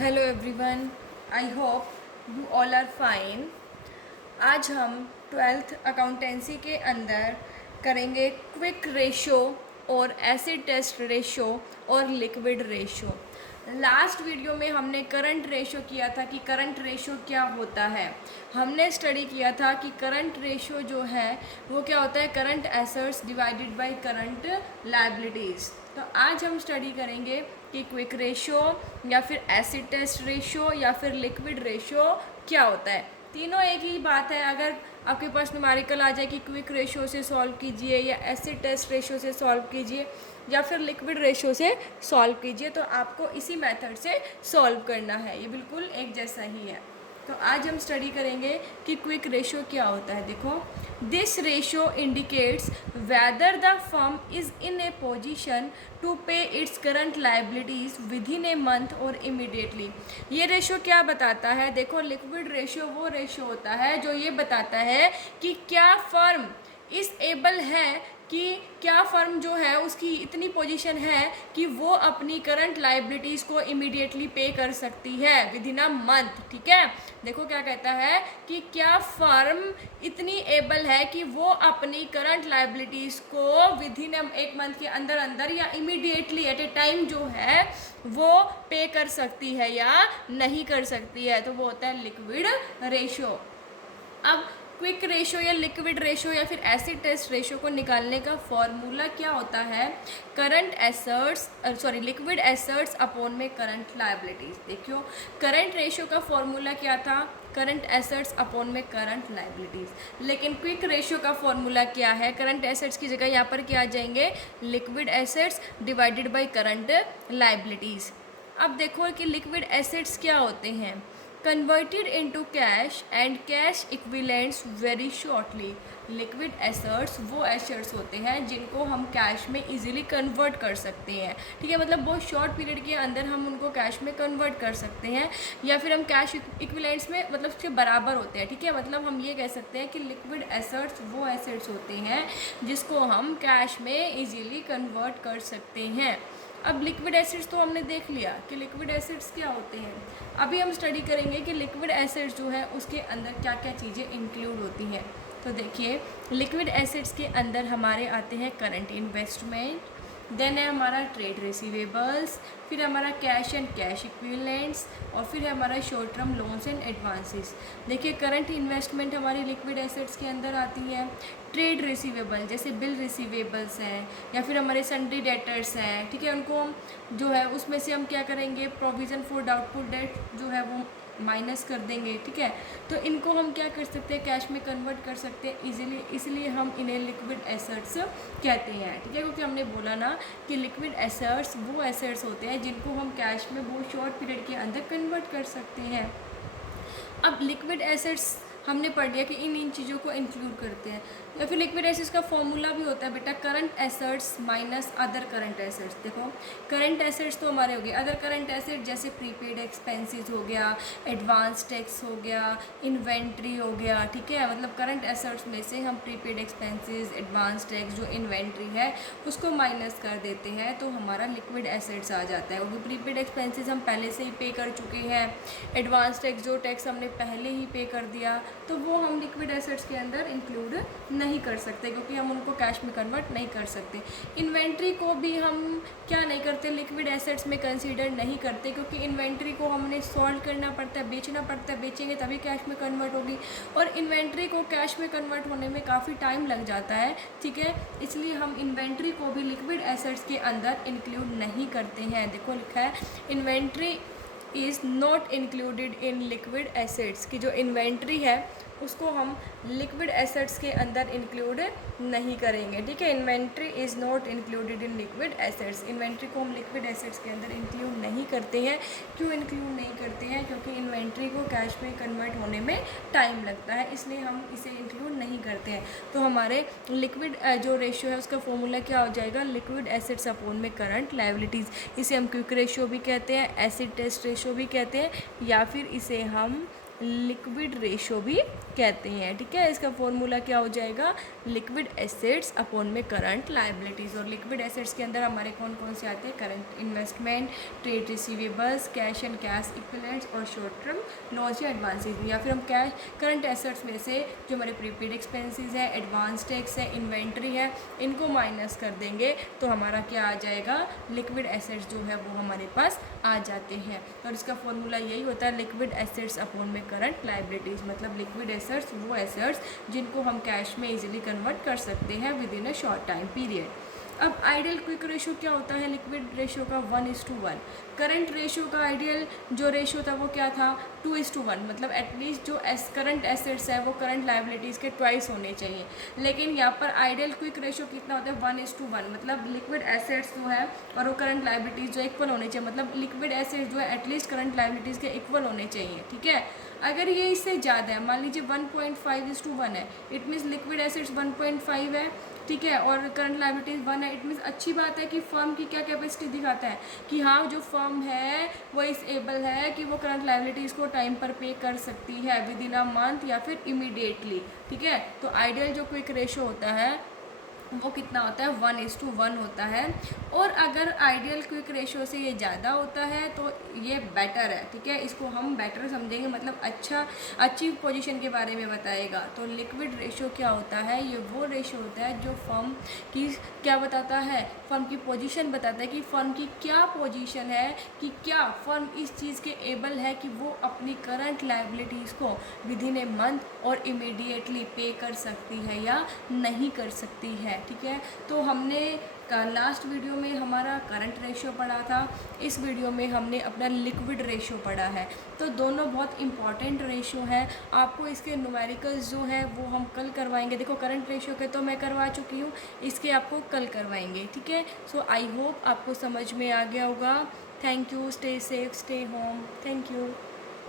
Hello everyone, I hope you all are fine. आज हम twelfth accountancy के अंदर करेंगे क्विक रेशो और एसिड टेस्ट रेशो और लिक्विड रेशो। लास्ट वीडियो में हमने करंट रेशो किया था कि करंट रेशो क्या होता है। हमने स्टडी किया था कि करंट रेशो जो है वो क्या होता है, current assets divided by current liabilities. तो आज हम स्टडी करेंगे कि क्विक रेशो या फिर एसिड टेस्ट रेशो या फिर लिक्विड रेशो क्या होता है। तीनों एक ही बात है। अगर आपके पास न्यूमेरिकल आ जाए कि क्विक रेशो से सॉल्व कीजिए या एसिड टेस्ट रेशो से सॉल्व कीजिए या फिर लिक्विड रेशो से सॉल्व कीजिए, तो आपको इसी मेथड से सॉल्व करना है। ये बिल्कुल एक जैसा ही है। तो आज हम स्टडी करेंगे कि क्विक रेशो क्या होता है। देखो, this ratio indicates whether the firm is in a position to pay its current liabilities within a month और इमीडिएटली। ये रेशो क्या बताता है? देखो, लिक्विड रेशो वो रेशो होता है जो ये बताता है कि क्या फर्म इस एबल है कि क्या फर्म जो है उसकी इतनी पोजीशन है कि वो अपनी करंट लायबिलिटीज़ को इमीडिएटली पे कर सकती है विद इन अ मंथ। ठीक है, देखो क्या कहता है कि क्या फर्म इतनी एबल है कि वो अपनी करंट लायबिलिटीज़ को विद इन एक मंथ के अंदर अंदर या इमीडिएटली एट ए टाइम जो है वो पे कर सकती है या नहीं कर सकती है। तो वो होता है लिक्विड रेशो। अब क्विक रेशो या लिक्विड रेशो या फिर एसिड टेस्ट रेशो को निकालने का फॉर्मूला क्या होता है? Current assets liquid assets upon में करंट लायबिलिटीज। देखियो, करंट रेशो का फॉर्मूला क्या था? करंट एसेट्स अपॉन में करंट लायबिलिटीज। लेकिन क्विक रेशो का फॉर्मूला क्या है? करंट एसेट्स की जगह यहाँ पर क्या आ जाएंगे? Liquid assets divided by current liabilities. अब देखो कि लिक्विड एसेट्स क्या होते हैं? Converted into cash and cash equivalents very shortly. Liquid assets वो एसेट्स होते हैं जिनको हम कैश में इजीली कन्वर्ट कर सकते हैं। ठीक है, मतलब बहुत शॉर्ट पीरियड के अंदर हम उनको कैश में कन्वर्ट कर सकते हैं, या फिर हम कैश इक्विवेलेंट्स में मतलब उसके बराबर होते हैं। ठीक है, मतलब हम ये कह सकते हैं कि लिक्विड एसेट्स वो एसेट्स होते हैं जिसको हम कैश में इजीली कन्वर्ट कर सकते हैं। अब लिक्विड एसिड्स तो हमने देख लिया कि लिक्विड एसिड्स क्या होते हैं। अभी हम स्टडी करेंगे कि लिक्विड एसिड्स जो है उसके अंदर क्या क्या चीज़ें इंक्लूड होती हैं। तो देखिए, लिक्विड एसिड्स के अंदर हमारे आते हैं करंट इन्वेस्टमेंट, देन है हमारा ट्रेड रिसीवेबल्स, फिर हमारा कैश एंड कैश इक्विवेलेंट्स, और फिर है हमारा short term loans and advances. देखिए, करंट इन्वेस्टमेंट हमारी लिक्विड एसेट्स के अंदर आती है। ट्रेड रिसीवेबल जैसे बिल रिसीवेबल्स हैं या फिर हमारे सन्ड्री डेटर्स हैं। ठीक है, उनको हम जो है उसमें से हम क्या करेंगे? प्रोविज़न फॉर डाउटफुल डेट जो है वो माइनस कर देंगे। ठीक है, तो इनको हम क्या कर सकते हैं? कैश में कन्वर्ट कर सकते हैं इजीली, इसलिए हम इन्हें लिक्विड एसेट्स कहते हैं। ठीक है, क्योंकि हमने बोला ना कि लिक्विड एसेट्स वो एसेट्स होते हैं जिनको हम कैश में बहुत शॉर्ट पीरियड के अंदर कन्वर्ट कर सकते हैं। अब लिक्विड एसेट्स हमने पढ़ लिया कि इन चीज़ों को इंक्लूड करते हैं। या फिर लिक्विड एसेट्स का फॉर्मूला भी होता है बेटा, current assets minus other current assets. देखो, करंट एसेट्स तो हमारे हो गए, अदर करंट एसेट जैसे प्रीपेड एक्सपेंसेस हो गया, एडवांस टैक्स हो गया, इन्वेंट्री हो गया। ठीक है, मतलब करंट एसेट्स में से हम प्रीपेड एक्सपेंसेस, एडवांस टैक्स जो इन्वेंट्री है उसको माइनस कर देते हैं, तो हमारा लिक्विड एसेट्स आ जाता है। क्योंकि प्रीपेड एक्सपेंसेस हम पहले से ही पे कर चुके हैं, एडवांस टैक्स जो टैक्स हमने पहले ही पे कर दिया, तो वो हम लिक्विड एसेट्स के अंदर इंक्लूड नहीं कर सकते क्योंकि हम उनको कैश में कन्वर्ट नहीं कर सकते। इन्वेंट्री को भी हम क्या नहीं करते? लिक्विड एसेट्स में कंसीडर नहीं करते, क्योंकि इन्वेंट्री को हमने सॉल्व करना पड़ता है, बेचना पड़ता है, बेचेंगे तभी कैश में कन्वर्ट होगी, और इन्वेंट्री को कैश में कन्वर्ट होने में काफ़ी टाइम लग जाता है। ठीक है, इसलिए हम इन्वेंट्री को भी लिक्विड एसेट्स के अंदर इंक्लूड नहीं करते हैं। देखो लिखा है, inventory is not included in liquid assets, की जो इन्वेंट्री है उसको हम लिक्विड एसेट्स के अंदर इंक्लूड नहीं करेंगे। ठीक है, inventory is not included in liquid assets. Inventory को हम लिक्विड एसेट्स के अंदर इंक्लूड नहीं करते हैं। क्यों इंक्लूड नहीं करते हैं? क्योंकि इन्वेंट्री को कैश में कन्वर्ट होने में टाइम लगता है, इसलिए हम इसे इंक्लूड नहीं करते हैं। तो हमारे लिक्विड जो रेशियो है उसका फॉर्मूला क्या हो जाएगा? लिक्विड एसेट्स अपॉन में करंट लायबिलिटीज़। इसे हम क्विक रेशियो भी कहते हैं, एसिड टेस्ट रेशियो भी कहते हैं, या फिर इसे हम लिक्विड रेशो भी कहते हैं, ठीक है। इसका फॉर्मूला क्या हो जाएगा, लिक्विड एसेट्स अपॉन में करंट लाइबिलिटीज़। और लिक्विड एसेट्स के अंदर हमारे कौन कौन से आते हैं, current investment, trade receivables, cash and cash equivalents और शॉर्ट टर्म लॉन्स या एडवांसेज। या फिर हम कैश करंट एसेट्स में से जो हमारे प्रीपेड एक्सपेंसेस है, एडवांस टैक्स है, इन्वेंट्री है, इनको माइनस कर देंगे तो हमारा क्या आ जाएगा, लिक्विड एसेट्स जो है वो हमारे पास आ जाते हैं। और इसका फॉर्मूला यही होता है, लिक्विड एसेट्स अपॉन में करंट लाइबिलिटीज़। मतलब लिक्विड एसेट्स वो एसेट्स जिनको हम कैश में इजीली कन्वर्ट कर सकते हैं with in a short time period. अब आइडियल क्विक रेशो क्या होता है लिक्विड रेशो का, 1:1। करंट रेशो का आइडियल जो रेशो था वो क्या था, 2:1। मतलब एटलीस्ट जो करंट एसेट्स है वो करंट लाइबिलिटीज़ के ट्वाइस होने चाहिए। लेकिन यहाँ पर आइडियल क्विक रेशो कितना होता है, 1:1। मतलब लिक्विड एसेट्स जो है और वो करंट लाइबिलिटीज़ जो इक्वल होने चाहिए। मतलब लिक्विड एसेट्स जो है एटलीस्ट करंट लाइबिलिटीज़ के इक्वल होने चाहिए, ठीक है। अगर ये इससे ज़्यादा है, मान लीजिए 1.5:1 है, इट मीन्स लिक्विड एसेट्स 1.5 है, ठीक है, और करंट लाइबिलिटीज़ 1 है। इट मीन्स अच्छी बात है कि फर्म की क्या कैपेसिटी दिखाता है कि हाँ जो फर्म है वो इस एबल है कि वो करंट लाइबिलिटीज़ को टाइम पर पे कर सकती है विद इन अ मंथ या फिर इमीडिएटली, ठीक है। तो आइडियल जो क्विक रेशो होता है वो कितना होता है, 1:1 होता है। और अगर आइडियल क्विक रेशो से ये ज़्यादा होता है तो ये बेटर है, ठीक है। इसको हम बेटर समझेंगे, मतलब अच्छी पोजीशन के बारे में बताएगा। तो लिक्विड रेशो क्या होता है, ये वो रेशो होता है जो फर्म की क्या बताता है, फर्म की पोजीशन बताता है कि फर्म की क्या पोजीशन है, कि क्या फर्म इस चीज़ के एबल है कि वो अपनी करंट लाइबिलिटीज़ को विद इन ए मंथ और इमीडिएटली पे कर सकती है या नहीं कर सकती है, ठीक है। तो हमने लास्ट वीडियो में हमारा करंट रेशियो पढ़ा था, इस वीडियो में हमने अपना लिक्विड रेशियो पढ़ा है। तो दोनों बहुत इंपॉर्टेंट रेशियो है। आपको इसके न्यूमेरिकल्स जो है वो हम कल करवाएंगे। देखो करंट रेशियो के तो मैं करवा चुकी हूँ, इसके आपको कल करवाएंगे, ठीक है। सो आई होप आपको समझ में आ गया होगा। Thank you, stay safe, stay home, thank you.